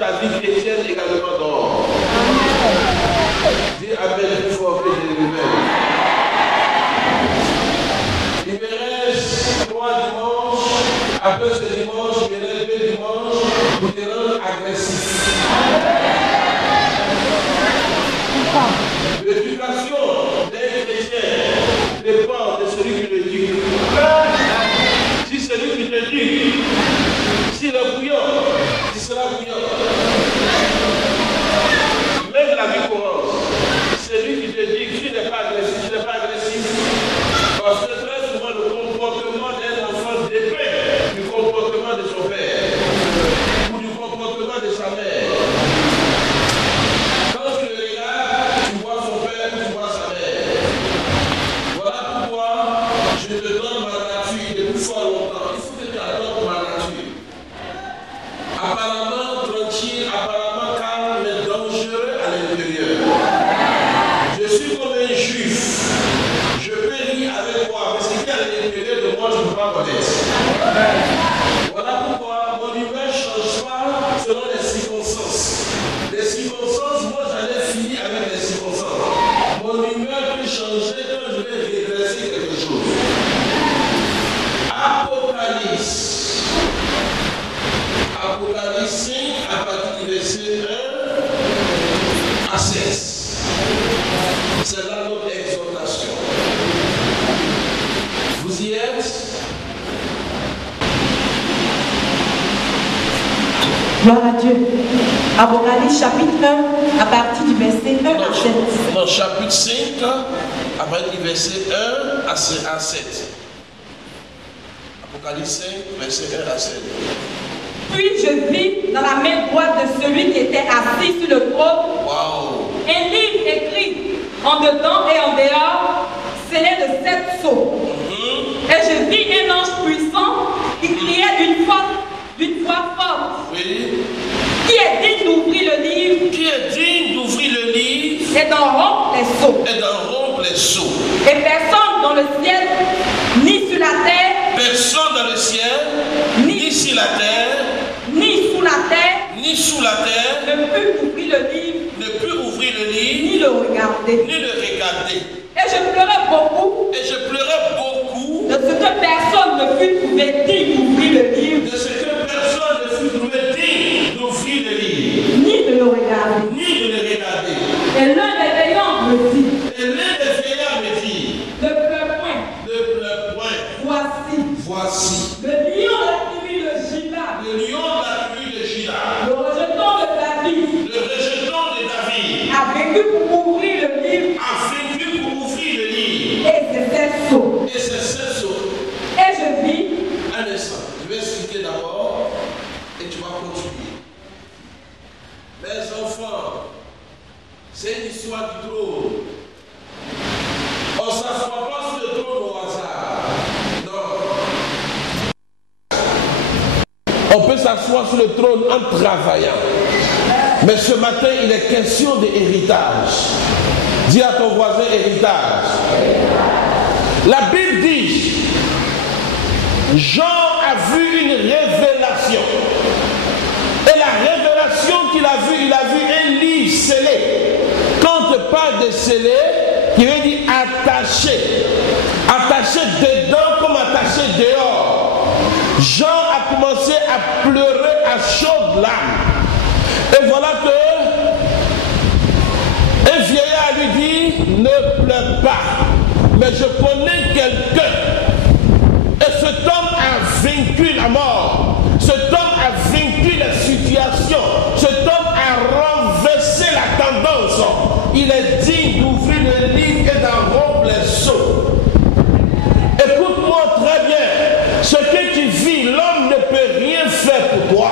ta vie chrétienne également dehors. Dis Amen plus fort que je le révèle. Il me reste 3 dimanches. Après ce dimanche, il me reste 2 dimanches pour te rendre agressif. L'éducation des chrétiens dépend de celui qui l'éduque. Si celui qui l'éduque, s'il est bouillant, il sera bouillant. Même la vie commence. Celui qui l'éduque, s'il n'est pas agressif, parce que très souvent le comportement d'un enfant dépend du comportement de son père ou du comportement de sa mère. Je te donne ma nature depuis fort longtemps. Il faut que tu adoptes ma nature. Apparemment tranquille, apparemment calme, mais dangereux à l'intérieur. Je suis comme un juif. Je peux rire avec toi, mais ce qui est à l'intérieur de moi, je ne peux pas connaître. Voilà pourquoi mon humeur ne change pas selon les circonstances. Les circonstances, moi j'allais finir avec les circonstances. Mon humeur peut changer quand je vais régresser quelque chose. Apocalypse 5 à partir du verset 1 à 16. C'est là notre exhortation. Vous y êtes? Gloire à Dieu. Apocalypse chapitre 1 à partir du verset 1 à 7. Non, chapitre 5 à partir du verset 1 à 7. Apocalypse 5, verset 1 à 7. Puis je vis dans la main droite de celui qui était assis sur le trône un livre écrit en dedans et en dehors, scellé de 7 sceaux. Et je vis un ange puissant qui criait d'une voix forte. Oui. Qui est digne d'ouvrir le livre? Qui est digne d'ouvrir le livre? Et d'en rompre les sceaux. Et d'en rompre les sceaux. Et personne dans le ciel, ni sur la terre, personne dans le ciel, ni sur la terre, ni sous la terre, ni sous la terre, ne peut ouvrir le livre, ni le regarder. Et je pleurais beaucoup, de ce que personne ne fut trouvé digne d'ouvrir le livre, ni de le regarder. Et l'un des veillants me dit, ne pleure point, voici, le lion de la tribu de Juda, le rejeton de David, a vaincu pour ouvrir le livre, et ses 7 sceaux. Et je vis. Un instant, je vais expliquer d'abord et tu vas continuer. Mes enfants, c'est une histoire du trône. On ne s'assoit pas sur le trône au hasard. Non. On peut s'asseoir sur le trône en travaillant. Mais ce matin, il est question d'héritage. Dis à ton voisin héritage. La Bible dit, Jean a vu une révélation. Et la révélation qu'il a vue, il a vu un livre scellé. Quand on parle de scellé, qui veut dire attaché. Attaché dedans comme attaché dehors. Jean a commencé à pleurer à chaudes larmes. Et voilà que un vieillard lui dit, ne pleure pas. Mais je connais quelqu'un. Et cet homme a vaincu la mort. Cet homme a vaincu la situation. Cet homme a renversé la tendance. Il est digne d'ouvrir le livre et d'en rompre les sceaux. Écoute-moi très bien. Ce que tu vis, l'homme ne peut rien faire pour toi.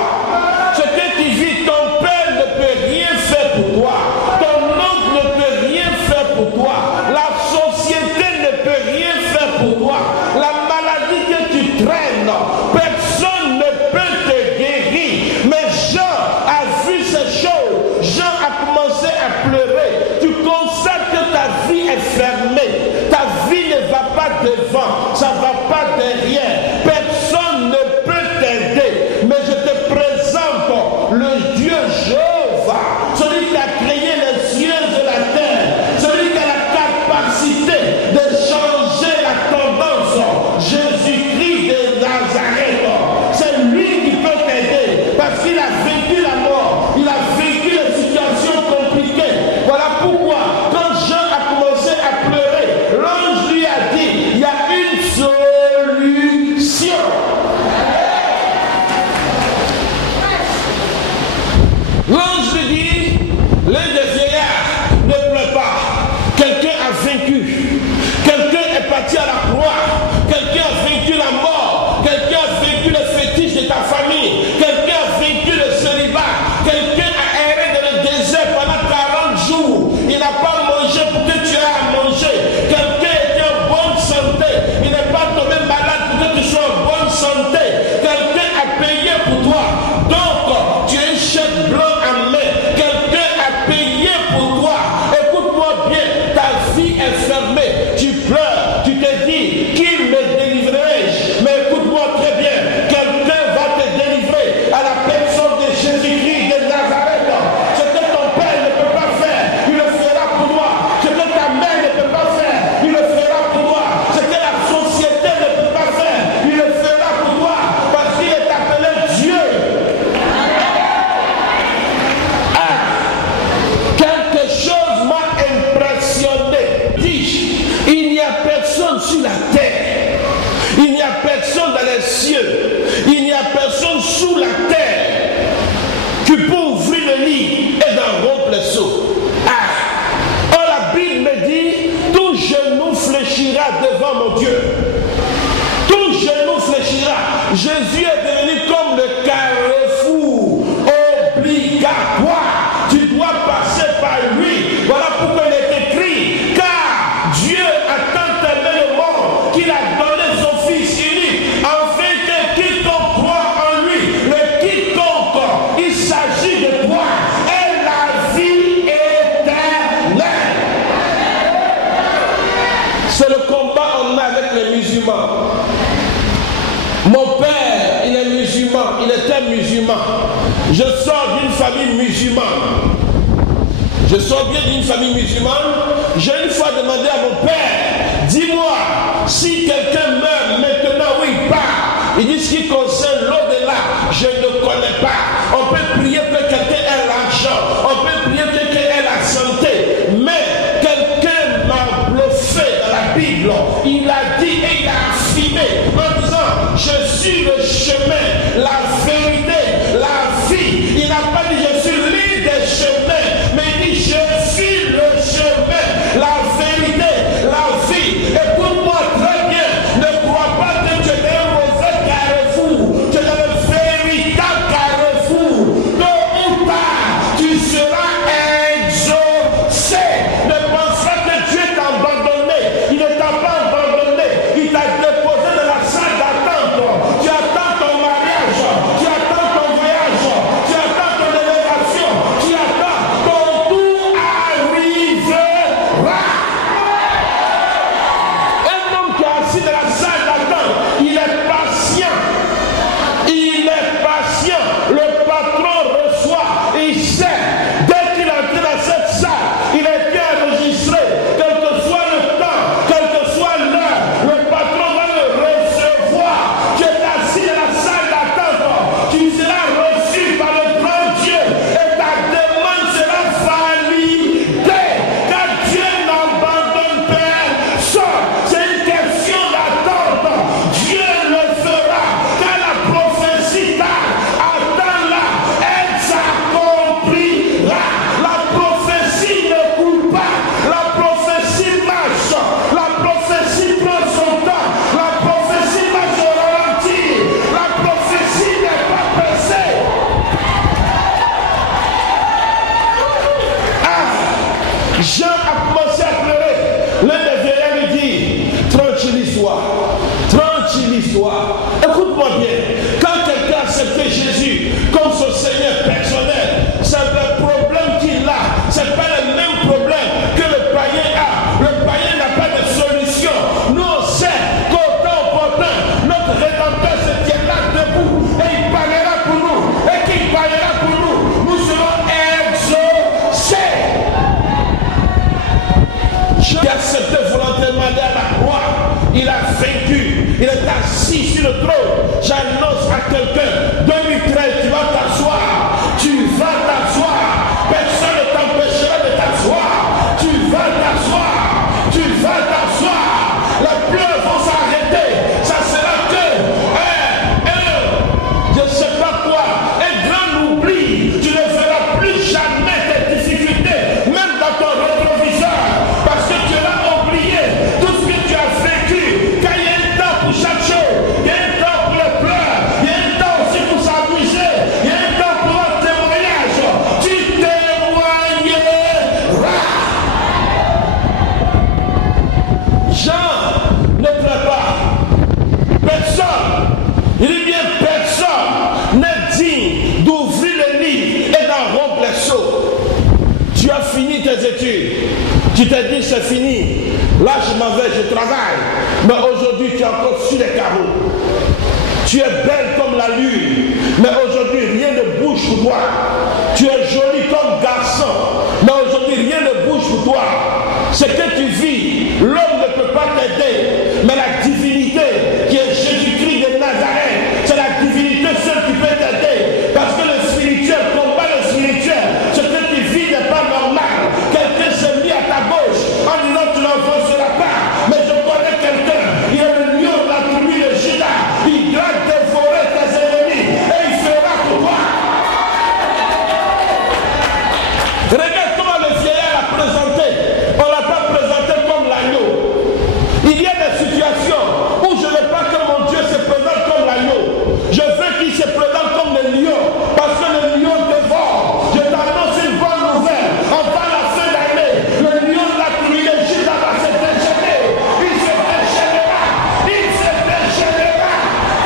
Ce que tu vis, ton père ne peut rien faire pour toi. Ton oncle ne peut rien faire pour toi. La société ne peut rien faire pour toi. La maladie que tu traînes, personne ne peut te guérir. Mais Jean a vu ces choses. Jean a commencé à pleurer. Tu constates que ta vie est fermée. Ta vie ne va pas devant. Ça ne va pas derrière. Personne ne de ta famille. Quelqu'un a vaincu le célibat. Quelqu'un a erré dans le désert pendant 40 jours. Il n'a pas mangé pour que tu aies à manger. Quelqu'un était en bonne santé. Il n'est pas tombé malade pour que tu sois en bonne santé. Quelqu'un a payé pour toi. Donc, tu es un chèque blanc en main. Quelqu'un a payé pour toi. Écoute-moi bien, ta vie est fermée. Tu pleures, tu te dis, qui me délivrerai-je? Mais écoute-moi très bien, quelqu'un va te délivrer à la personne de Jésus-Christ de Nazareth. Ce que ton père ne peut pas faire, il le fera pour toi. Ce que ta mère ne peut pas faire, il le fera pour toi. Ce que la société ne peut pas faire, il le fera pour toi. Parce qu'il est appelé Dieu. Ah, quelque chose m'a impressionné. Dis-je, il n'y a personne sur la terre. Il n'y a personne dans les cieux. Il n'y a personne sous la terre qui peut ouvrir le lit et d'en rompre le seau. Ah! Or la Bible me dit, tout genou fléchira devant mon Dieu. Tout genou fléchira. Jésus est devenu comme le carrefour obligatoire. Tu dois passer par lui. Voilà pourquoi il est écrit, car Dieu a tant aimé le monde qu'il a donné son Fils unique, afin que quiconque croit en lui, le quiconque, il s'agit de toi, ait la vie éternelle. C'est le combat qu'on a avec les musulmans. Mon père, il est musulman, il était musulman. Je sors d'une famille musulmane. Je sors bien d'une famille musulmane. J'ai une fois demandé à mon père, dis-moi, si quelqu'un meurt maintenant où il part, il dit ce qui concerne l'au-delà, je ne connais pas. On peut prier que quelqu'un ait l'argent, on peut prier que quelqu'un ait la santé, mais quelqu'un m'a bluffé dans la Bible. Il a dit et il a affirmé en disant, je suis le chemin, la vérité, la vie. Il n'a pas dit je suis l'île des chemins, mais il dit je suis le chemin, la vérité, la vie. Écoute-moi très bien, ne crois pas que tu es dans un mauvais carrefour, tu es dans le véritable carrefour. Tôt ou tard, tu seras exaucé. Ne pense pas que Dieu t'a abandonné, il ne t'a pas abandonné, il t'a déposé dans la salle d'attente. Tu attends ton mariage, tu attends ton voyage, tu attends ton élévation, tu attends ton tour arrivera. Un homme qui est assis dans la salle d'attente, il est patient. Il est patient. Le patron reçoit, il sait, dès qu'il est entré dans cette salle, il est bien enregistré, quel que soit le temps, quelle que soit l'heure, le patron va le recevoir. Tu es assis dans la salle d'attente, tu seras reçu par le grand Dieu et ta demande sera validée, car Dieu n'abandonne personne. C'est une question d'attente. Dieu le fera, car la prophétie attends-la, elle s'accomplira. La prophétie ne coule pas, la prophétie marche, la prophétie prend son temps, la prophétie marche au ralenti, la prophétie n'est pas pressée. Ah, Jean a commencé à pleurer. L'un des vieillards lui dit, tranquillise-toi, tranquillise-toi. Écoute-moi bien, quand quelqu'un a accepté Jésus comme son Seigneur personnel, c'est le problème qu'il a, c'est pas le même problème que le païen a. Le païen n'a pas de solution. Nous on sait qu'autant opportun, notre Rédempteur se tiendra debout et il parlera pour nous. Et qu'il parlera pour nous, nous serons exaucés. Qui a accepté volontairement d'aller à la croix, il a vaincu, il est assis sur le trône. J'annonce à quelqu'un, 2013, tu vas t'asseoir, tu vas t'asseoir, personne ne t'empêchera de t'asseoir, tu vas t'asseoir, tu vas t'asseoir, les pleurs vont s'arrêter, ça sera que je ne sais pas quoi, un grand oubli, tu ne feras plus jamais tes difficultés, même dans ton rétroviseur, parce que tu auras oublié tout ce que tu as vécu, car il y a un temps pour chaque chose, il y a un temps pour les pleurs, il y a un temps aussi Il dit bien, personne n'est digne d'ouvrir le livre et d'en rompre les sceaux. Tu as fini tes études. Tu t'es dit, c'est fini. Là, je m'en vais, je travaille. Mais aujourd'hui, tu es encore sur les carreaux. Tu es belle comme la lune. Mais aujourd'hui, rien ne bouge pour toi. Tu es jolie comme garçon. Mais aujourd'hui, rien ne bouge pour toi. Ce que tu vis, l'homme ne peut pas t'aider. Mais la divinité qui est Jésus-Christ de Nazareth, c'est la divinité seule qui peut t'aider. Parce que le spirituel combat le spirituel. Ce que tu vis n'est pas normal. Quelqu'un s'est mis à ta gauche en disant tu n'avanceras pas. Mais je connais quelqu'un. Il est le lion de la tribu de Juda. Il doit dévorer tes ennemis. Et il fera pour toi. Regarde comment le vieillard l'a présenté. On ne l'a pas présenté comme l'agneau. Il y a des situations où je ne veux pas que mon Dieu se présente comme l'agneau. Je veux qu'il se présente comme le lion. Parce que le lion dévore. Je t'annonce une bonne nouvelle. Avant la fin d'année, le lion de la tribu de Juda va se déchaîner. Il se déchaînera. Il se déchaînera.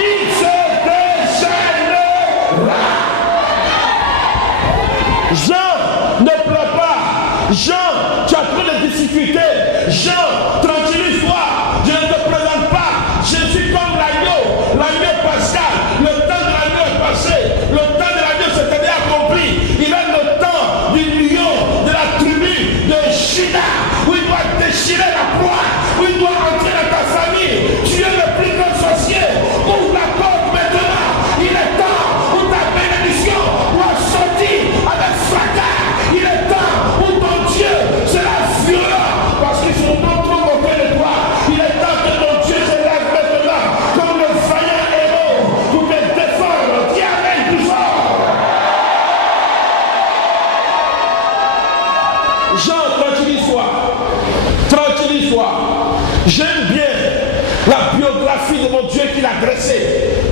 Il se déchaînera. Jean, ne pleure pas. Jean, tu as trop de difficultés. Jean, tranquillise-toi. Je ne te présente pas. Je suis comme l'agneau pascal. Le temps de l'agneau est passé. Le temps de l'agneau s'est accompli. Il est le temps du lion de la tribu de Juda, où il doit déchirer la proie, où il doit entrer dans ta famille. Tu es le plus grand sorcier. Ouvre la porte maintenant. Il est temps où ta bénédiction doit sortir avec fracas. Il est temps où ton Dieu sera violent parce qu'ils sont trop moqués de toi. Il est temps que ton Dieu se lève maintenant comme le vaillant héros pour te défendre. Qui amène plus fort. Jean, tranquillise-toi. Tranquillise-toi. J'aime bien la biographie de mon Dieu qu'il a dressée.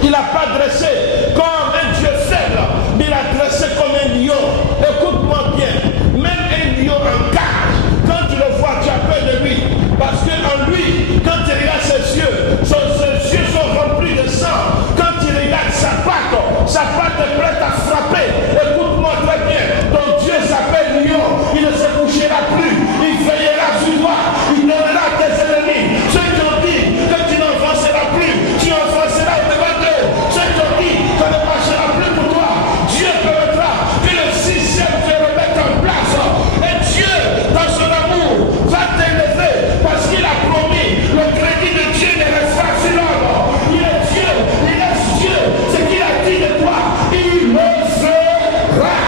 Il n'a pas dressé comme un Dieu faible, mais il a dressé comme un lion. Écoute-moi bien. Même un lion en cage, quand tu le vois, tu as peur de lui. Parce qu'en lui, quand tu regardes ses yeux sont remplis de sang. Quand tu regardes sa patte est prête à frapper. Écoute-moi très bien. Ton Dieu s'appelle lion. Il ne se couchera plus. Il veillera sur toi. Il donnera tes ennemis. Ceux qui ont dit que tu n'avanceras plus, tu avanceras devant eux. Ceux qui ont dit que ne marchera plus pour toi, Dieu permettra que le système te remette en place. Et Dieu, dans son amour, va t'élever parce qu'il a promis. Le crédit de Dieu ne reste pas sur l'homme. Il est Dieu, il est Dieu. Ce qu'il a dit de toi, il le fera.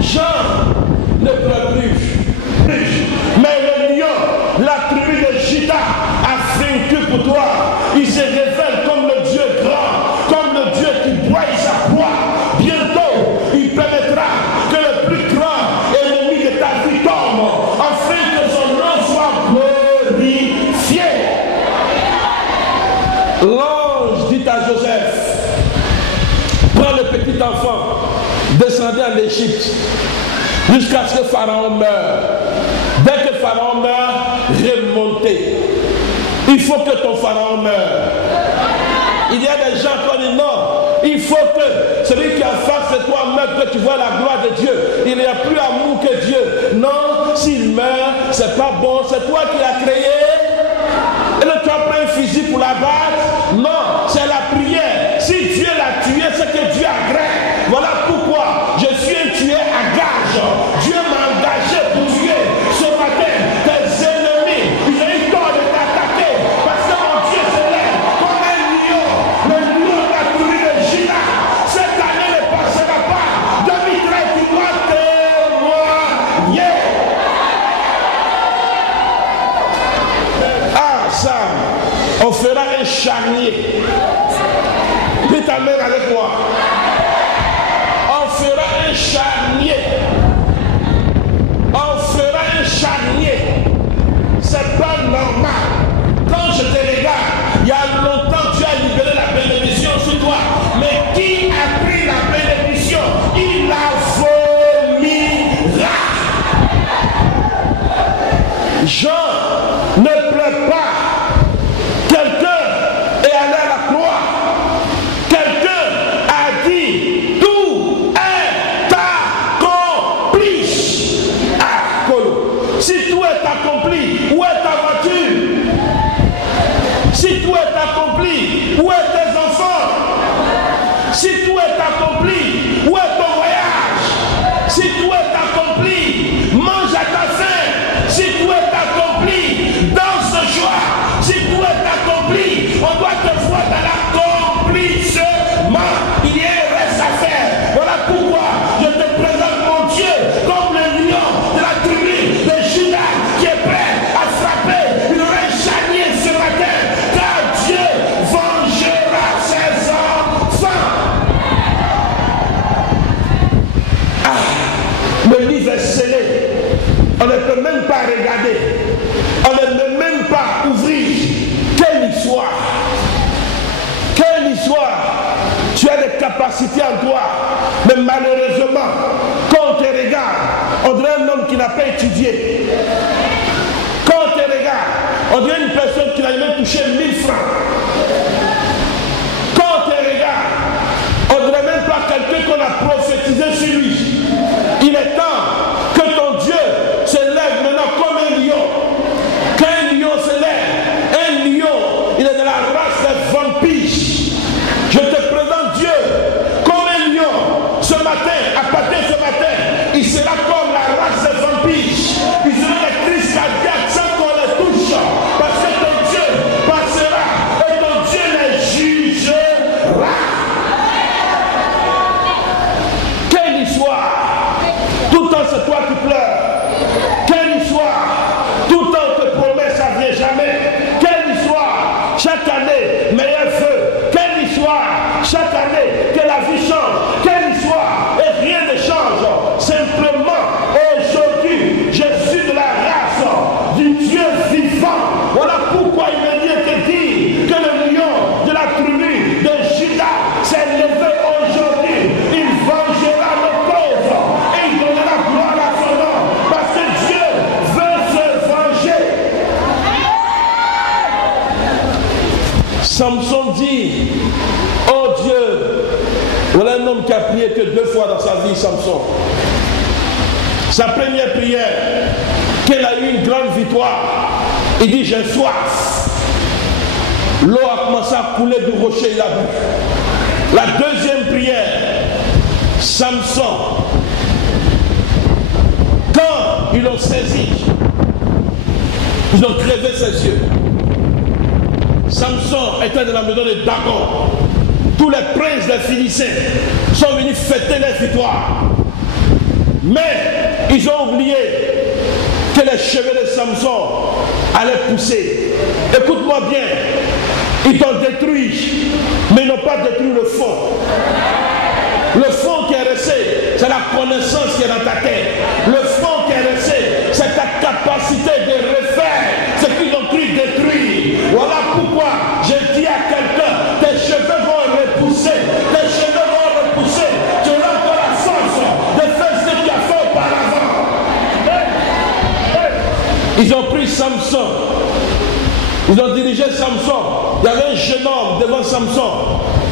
Jean ne pleure plus. Mais le lion, la tribu de Juda, a vaincu pour toi. Il se révèle comme le Dieu grand, comme le Dieu qui broie sa proie. Bientôt, il permettra que le plus grand ennemi de ta vie tombe, afin que son nom soit glorifié. L'ange dit à Joseph, prends le petit enfant, descendez en Égypte, jusqu'à ce que Pharaon meure. Dès que Pharaon meurt, remontez. Il faut que ton Pharaon meure. Il y a des gens qui disent non, il faut que celui qui est en face de toi meure, que tu vois la gloire de Dieu. Il n'y a plus amour que Dieu. Non, s'il meurt, c'est pas bon, c'est toi qui l'as créé. Et là, tu as pris un fusil pour la battre. Non, c'est la prière. Si Dieu l'a tué, c'est que Dieu agrée. Voilà pourquoi je suis un tueur à gage. Dieu m'a engagé pour tuer. Ce matin, tes ennemis, ils ont eu tort de t'attaquer. Parce que mon Dieu se lève comme un lion. Le lion de la tribu de Juda. Cette année ne passera pas. 2013, tu dois témoigner. Ah, Sam, on fera un charnier. Dis ta mère avec moi. On fera un charnier. On fera un charnier. C'est pas normal. Quand je te regarde, il y a longtemps tu as libéré la bénédiction sur toi. Mais qui a pris la bénédiction? Il la vomira. Jean ne pleure pas. Quelqu'un est allé où est tes enfants? Si tout est accompli, où est ton voyage? Si tout est accompli, mange à ta faim. Si tout est accompli, danse de joie. Si tout est accompli, on doit te voir dans l'accomplissement. Il y a un reste à faire. Voilà pourquoi je te présente mon Dieu comme le lion de la tribu de Juda qui est prêt à frapper une oreille charnière ce matin, car Dieu vengera ses enfants. Le livre est scellé. On ne peut même pas regarder. On ne peut même pas ouvrir. Quelle histoire! Quelle histoire! Tu as des capacités en toi. Mais malheureusement, quand on te regarde, on dirait un homme qui n'a pas étudié. Quand on te regarde, on dirait une personne qui n'a jamais touché 1000 francs. Quand on te regarde, on dirait même pas quelqu'un qu'on a prophétisé sur lui. Il est temps que ton Dieu se lève maintenant comme un lion. Quand un lion se lève, un lion, il est de la race des vampires. Je te présente Dieu comme un lion. Ce matin, à partir de ce matin, il sera comme la race des vampires. Il sera des crises cardiaques sans qu'on les touche. Parce que ton Dieu passera et ton Dieu les jugera. Quelle histoire! Tout le temps c'est toi qui pleures. Quelle histoire! Tout le temps on te promet ça ne vient jamais. Quelle histoire! Chaque année, meilleur feu. Quelle histoire! Chaque année, que la vie change. Quelle histoire! Et rien ne change. Simplement, aujourd'hui, je suis de la race du Dieu vivant. Voilà pourquoi il me dit de dire que le lion de la tribu de Juda s'est levé aujourd'hui. Il vengera nos causes et il donnera gloire à son nom. Parce que Dieu veut se venger. Samson dit, oh Dieu, voilà un homme qui a prié que 2 fois dans sa vie, Samson. Sa première prière, qu'elle a eu une grande victoire. Il dit, j'ai soif. L'eau a commencé à couler du rocher, il a bu. La deuxième prière, Samson, quand ils l'ont saisi, ils ont crevé ses yeux. Samson était dans la maison de Dagon. Tous les princes des Philistins sont venus fêter leur victoire. Mais ils ont oublié que les cheveux de Samson allaient pousser. Écoute-moi bien, ils t'ont détruit, mais ils n'ont pas détruit le fond. Le fond qui est resté, c'est la connaissance qui est dans ta tête. Le fond qui est resté, c'est ta capacité de refaire ce qu'ils ont cru détruire. Voilà pourquoi je dis à quelqu'un, tes cheveux vont repousser, tes cheveux vont repousser. Tu auras encore la force de faire ce que tu as fait auparavant. Ils ont pris Samson. Ils ont dirigé Samson. Il y avait un jeune homme devant Samson.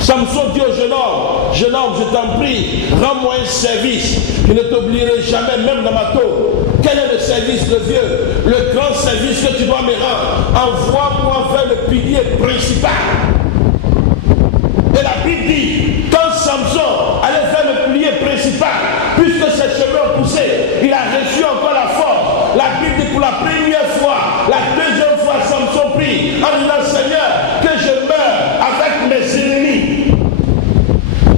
Samson dit au jeune homme, je t'en prie, rends-moi un service. Je ne t'oublierai jamais, même dans ma taupe. Quel est le service de Dieu? Le grand service que tu dois me rendre. Envoie-moi vers le pilier principal. Et la Bible dit, quand Samson allait vers le pilier principal, puisque ses cheveux ont poussé, il a reçu encore la force. La Bible dit pour la première fois, la deuxième fois, Samson prie en disant, Seigneur, que je meure avec mes ennemis.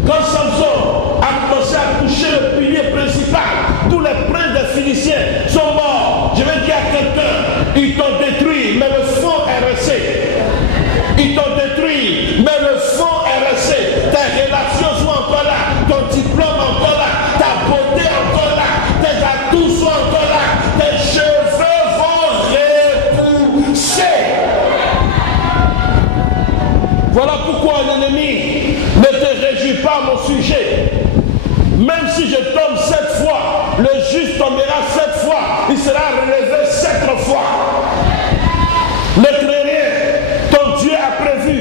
Quand Samson a commencé à toucher le pilier principal, tous les princes des Philistins sont morts. Je vais dire à quelqu'un, ils t'ont détruit, mais le fond est resté. Ils t'ont détruit, mais le fond est resté. Tes relations sont encore là, ton diplôme encore là, ta beauté encore là, tes atouts sont encore là, tes cheveux vont repousser. Voilà pourquoi l'ennemi ne te réjouit pas à mon sujet. Même si je tombe 7 fois, le juste tombera 7 fois, il sera relevé 7 fois. Ne crains rien, ton Dieu a prévu.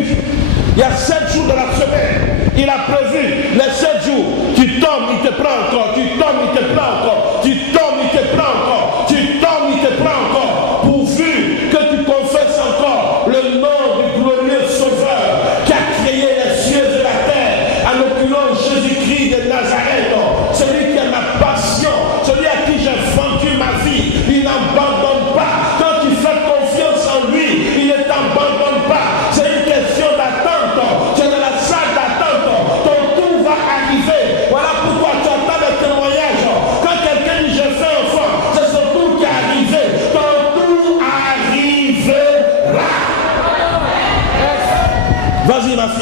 Il y a 7 jours de la semaine. Il a prévu les 7 jours. Tu tombes, il te prend encore. Tu tombes, il te prend encore. Tu tombes, il te prend encore. Tu tombes, il te prend encore. Pourvu que tu confesses encore le nom du glorieux Sauveur qui a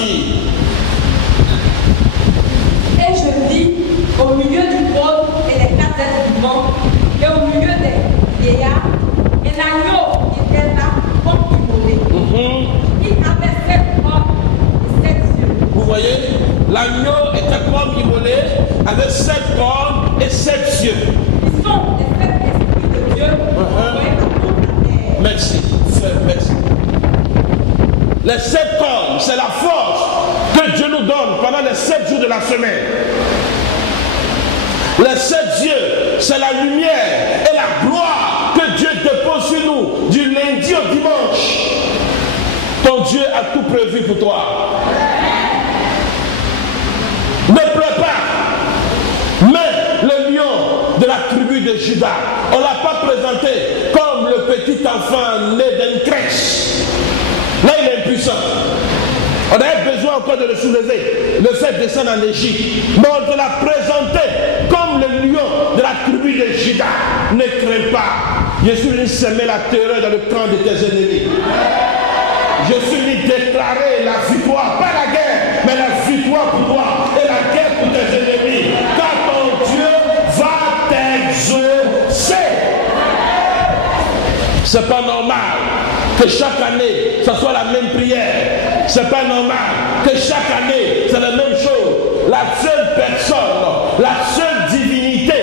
partie. Et je vis au milieu du trône et des 4 êtres vivants, et au milieu des vieillards, et l'agneau qui était là, comme immolé. Il avait 7 cornes et 7 yeux. Vous voyez, l'agneau était comme immolé, avec 7 cornes et 7 yeux. Ils sont les 7 esprits de Dieu envoyés à toute la terre. Merci, frère, merci. Les 7 cornes, c'est la force que Dieu nous donne pendant les 7 jours de la semaine. Les 7 yeux, c'est la lumière et la gloire que Dieu dépose sur nous du lundi au dimanche. Ton Dieu a tout prévu pour toi. Ne pleure pas. Mais le lion de la tribu de Juda, on ne l'a pas présenté comme le petit enfant né d'une crèche. Là, il est impuissant. On avait besoin encore de le soulever, le faire descendre en Égypte. Mais on te l'a présenté comme le lion de la tribu de Juda. Ne crains pas. Je suis venu semer la terreur dans le camp de tes ennemis. Je suis venu déclarer la victoire, pas la guerre, mais la victoire pour toi et la guerre pour tes ennemis. Car ton Dieu va t'exaucer. C'est pas normal que chaque année, ce soit la même prière. C'est pas normal que chaque année, c'est la même chose. La seule personne, la seule divinité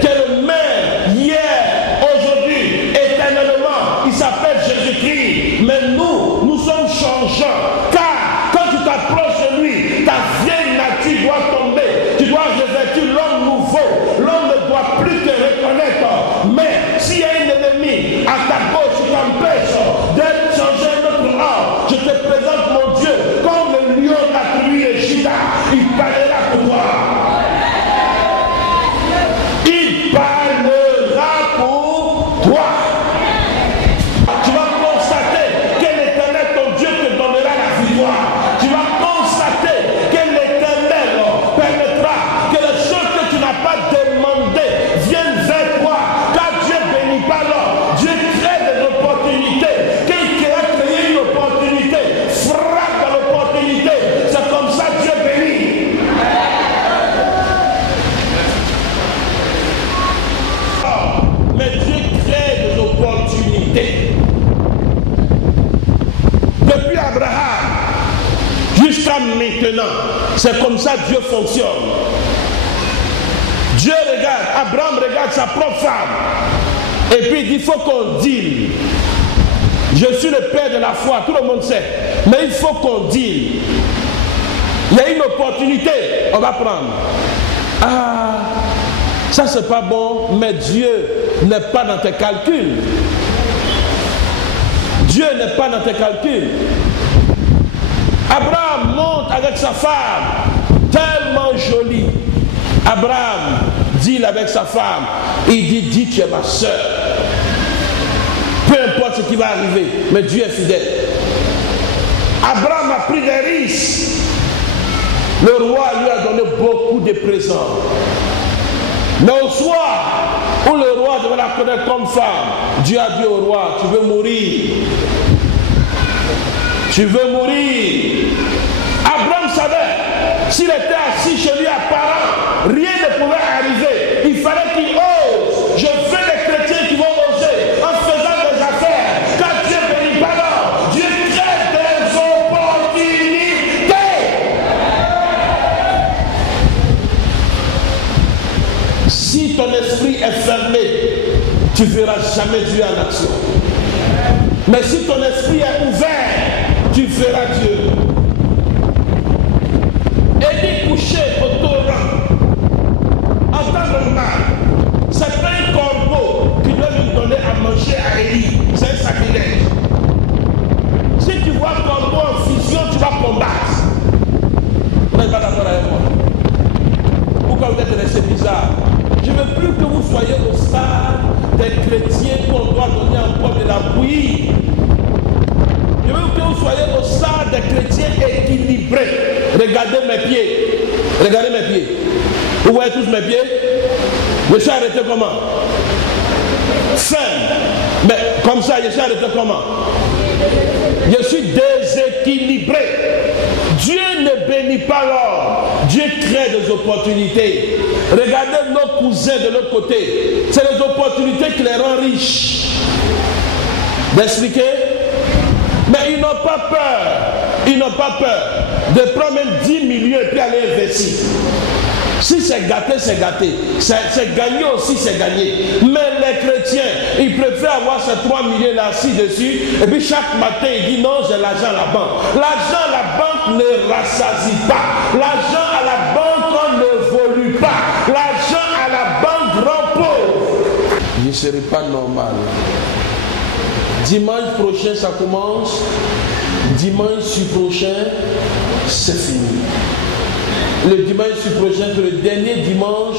qui est le même hier, aujourd'hui, éternellement, il s'appelle Jésus-Christ. Mais nous sommes changeants. Car quand tu t'approches de lui, ta vieille nature doit tomber. Tu dois revêtir l'homme nouveau. L'homme ne doit plus te reconnaître. Mais s'il y a un ennemi à ta gauche qui t'empêche d'être changé notre âme, je te présente mon Dieu comme le lion de la tribu de Juda. Il parlera pour toi. Il parlera pour toi. Tu vas constater que l'Éternel, ton Dieu, te donnera la victoire. Tu vas constater que l'Éternel permettra que les choses que tu n'as pas demandées viennent vers toi. Car Dieu ne bénit pas l'homme. Dieu crée des opportunités. Quelqu'un a créé une opportunité. Frappe dans l'opportunité. C'est comme ça que Dieu bénit. Mais Dieu crée des opportunités. Depuis Abraham jusqu'à maintenant, c'est comme ça que Dieu fonctionne. Dieu regarde, Abraham regarde sa propre femme. Et puis il dit, il faut qu'on deal. Je suis le père de la foi, tout le monde sait. Mais il faut qu'on deal. Il y a une opportunité, on va prendre. Ah, ça c'est pas bon, mais Dieu n'est pas dans tes calculs. Dieu n'est pas dans tes calculs. Abraham monte avec sa femme, tellement jolie. Abraham deal avec sa femme. Il dit, dis tu es ma soeur. Peu importe ce qui va arriver, mais Dieu est fidèle. Abraham a pris des risques. Le roi lui a donné beaucoup de présents. Mais au soir où le roi devait la connaître comme femme, Dieu a dit au roi, tu veux mourir. Tu veux mourir. Abraham savait, s'il était assis chez lui apparent, rien ne pouvait arriver. Il fallait qu'il ose. Je veux des chrétiens qui vont oser en faisant des affaires. Car Dieu ne bénit pas l'homme. Dieu crée des opportunités. Si ton esprit est fermé, tu ne verras jamais Dieu en action. Mais si ton esprit est ouvert, tu verras Dieu. Élie couché au torrent, en temps normal, c'est pas un corbeau qui doit lui donner à manger à Élie. C'est un sacrilège. Si tu vois un corbeau en fusion, tu vas combattre. Vous n'êtes pas d'accord avec moi? Pourquoi vous êtes resté bizarre? Je ne veux plus que vous soyez au stade des chrétiens qu'on doit donner encore de la bouillie. Je veux que vous soyez au stade des chrétiens équilibrés. Regardez mes pieds. Regardez mes pieds. Vous voyez tous mes pieds? Je suis arrêté comment? Fin. Mais comme ça, je suis arrêté comment? Je suis équilibré. Dieu ne bénit pas l'or. Dieu crée des opportunités. Regardez nos cousins de l'autre côté. C'est les opportunités qui les rendent riches. D'expliquer? Mais ils n'ont pas peur. Ils n'ont pas peur de prendre même 10 millions et puis aller investir. Si c'est gâté, c'est gâté. C'est gagné aussi, c'est gagné. Mais les chrétiens, ils préfèrent avoir ces 3 millions là assis dessus. Et puis chaque matin, ils disent non, j'ai l'argent à la banque. L'argent à la banque ne rassasie pas. L'argent à la banque, on ne volue pas. L'argent à la banque rend pauvre. Je ne serai pas normal. Dimanche prochain, ça commence. Dimanche prochain, c'est fini. Le dimanche prochain, c'est le dernier dimanche